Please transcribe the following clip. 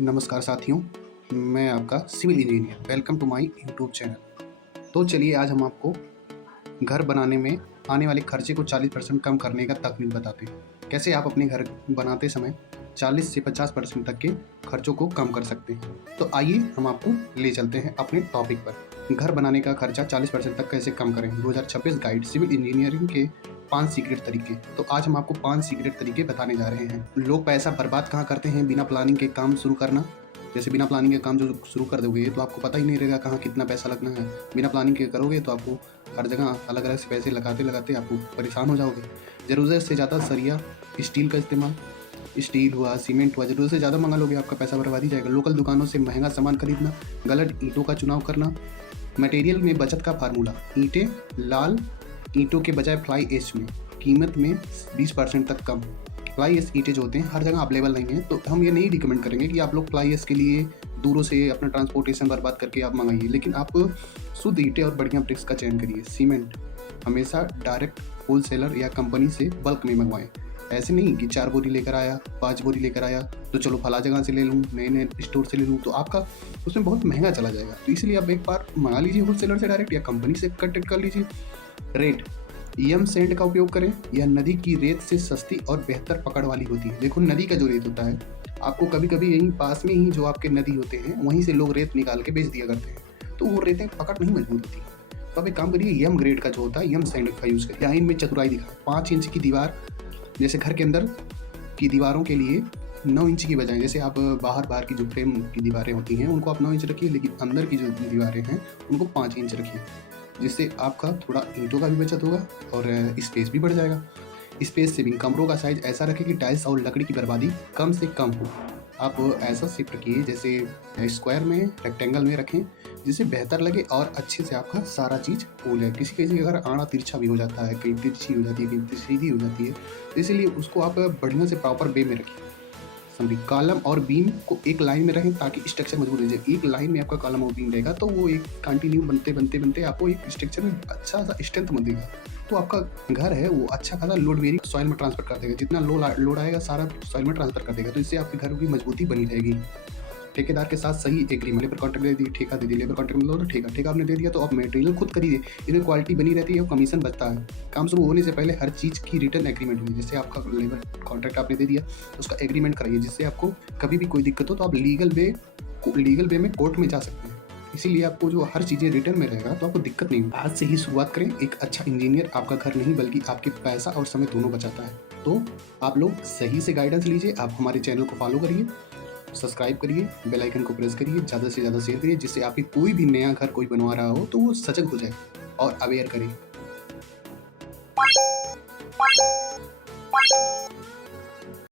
नमस्कार साथियों, मैं आपका civil engineer. Welcome to my YouTube channel. तो चलिए आज हम आपको घर बनाने में आने वाले खर्चे को 40% कम करने का तकनीक बताते हैं। कैसे आप अपने घर बनाते समय 40 से 50% तक के खर्चों को कम कर सकते हैं। तो आइए हम आपको ले चलते हैं अपने टॉपिक पर। घर बनाने का खर्चा 40% तक कैसे कम करें, 2026 गाइड सिविल इंजीनियरिंग के 5 सीक्रेट तरीके। तो आज हम आपको 5 सीक्रेट तरीके बताने जा रहे हैं। लोग पैसा बर्बाद कहाँ करते हैं, बिना प्लानिंग के काम शुरू करना। जैसे बिना प्लानिंग के काम जो शुरू कर दोगे तो आपको पता ही नहीं रहेगा कहाँ कितना पैसा लगना है। बिना प्लानिंग के करोगे तो आपको हर जगह अलग अलग से पैसे लगाते लगाते आपको परेशान हो जाओगे। ज़रूरत से ज़्यादा सरिया, स्टील का इस्तेमाल, स्टील हुआ, सीमेंट हुआ, ज़रूरत से ज़्यादा मंगा लोगे आपका पैसा बर्बाद ही जाएगा। लोकल दुकानों से महंगा सामान खरीदना, गलत ईंटों का चुनाव करना, मटेरियल में बचत का फार्मूला, ईंटें लाल ईंटों के बजाय फ्लाई ऐश में, कीमत में 20% तक कम। फ्लाई ऐश ईंटें जो होते हैं हर जगह अवेलेबल नहीं है, तो हम ये नहीं रिकमेंड करेंगे कि आप लोग फ्लाई ऐश के लिए दूरों से अपना ट्रांसपोर्टेशन बर्बाद करके आप मंगाइए, लेकिन आप शुद्ध ईंटें और बढ़िया ब्रिक्स का चयन करिए। सीमेंट हमेशा डायरेक्ट होलसेलर या कंपनी से बल्क में मंगवाएं। ऐसे नहीं कि 4 बोरी लेकर आया, 5 बोरी लेकर आया तो चलो फला जगह से ले लूँ, नए नए स्टोर से ले लूँ, तो आपका उसमें बहुत महंगा चला जाएगा। तो इसलिए आप एक बार मंगा लीजिए होलसेलर से डायरेक्ट या कंपनी से कॉन्टेक्ट कर लीजिए। रेट यम सैंड का उपयोग करें। यह नदी की रेत से सस्ती और बेहतर पकड़ वाली होती है। देखो नदी का जो रेत होता है, आपको कभी कभी यहीं पास में ही जो आपके नदी होते हैं वहीं से लोग रेत निकाल के बेच दिया करते हैं, तो वो रेतें पकड़ नहीं मजबूत होती। तो आप एक काम करिए, यम ग्रेड का जो होता है यम सैंड का यूज़ करिए। लाइन में चतुराई दिखाए। 5 इंच की दीवार, जैसे घर के अंदर की दीवारों के लिए 9 इंच की बजाय, जैसे आप बाहर की जो फ्रेम की दीवारें होती हैं उनको आप 9 इंच रखिए, लेकिन अंदर की जो दीवारें हैं उनको 5 इंच रखिए, जिससे आपका थोड़ा ईंटों का भी बचत होगा और स्पेस भी बढ़ जाएगा। स्पेस सेविंग, कमरों का साइज ऐसा रखें कि टाइल्स और लकड़ी की बर्बादी कम से कम हो। आप ऐसा शिफ्ट रखिए जैसे स्क्वायर में, रेक्टेंगल में रखें, जिससे बेहतर लगे और अच्छे से आपका सारा चीज़ पोल है। किसी किसी का घर आड़ा तिरछा भी हो जाता है, कहीं तिरछी हो जाती है, कहीं सीधी हो जाती है, तो इसीलिए उसको आप बढ़िया से प्रॉपर वे में रखिए। समझिए, कॉलम और बीम को एक लाइन में रखें ताकि स्ट्रक्चर मजबूत हो जाए। एक लाइन में आपका कॉलम और बीम रहेगा तो वो एक कंटिन्यू बनते बनते बनते आपको एक स्ट्रक्चर में अच्छा सा स्ट्रेंथ मिलेगा। तो आपका घर है वो अच्छा खासा लोड बेरिंग सॉइल में ट्रांसफर कर देगा। जितना लोड आएगा सारा सॉइल में ट्रांसफर कर देगा, तो इससे आपके घर की मजबूती बनी रहेगी। ठेकेदार के साथ सही एग्रीमेंट, लेबर कॉन्ट्रैक्ट दे दिए, ठेका दे दिया, लेबर कॉन्ट्रैक्ट में लो तो ठेका आपने दे दिया, तो आप मटेरियल खुद खरीदिए। इसमें क्वालिटी बनी रहती है और कमीशन बचता है। काम शुरू होने से पहले हर चीज़ की रिटर्न एग्रीमेंट हुई, जैसे आपका लेबर कॉन्ट्रैक्ट आपने दे दिया तो उसका एग्रीमेंट कराइए, जिससे आपको कभी भी कोई दिक्कत हो तो आप लीगल वे में कोर्ट में जा सकते हैं। इसीलिए आपको जो हर चीज़ें रिटर्न में रहेगा तो आपको दिक्कत नहीं होगी। आज से ही शुरुआत करें। एक अच्छा इंजीनियर आपका घर नहीं बल्कि आपके पैसा और समय दोनों बचाता है। तो आप लोग सही से गाइडेंस लीजिए। आप हमारे चैनल को फॉलो करिए, सब्सक्राइब करिए, बेल आइकन को प्रेस करिए, ज़्यादा से ज़्यादा शेयर करिए, जिससे आपकी कोई भी नया घर कोई बनवा रहा हो तो वो सजग हो जाए और अवेयर करे।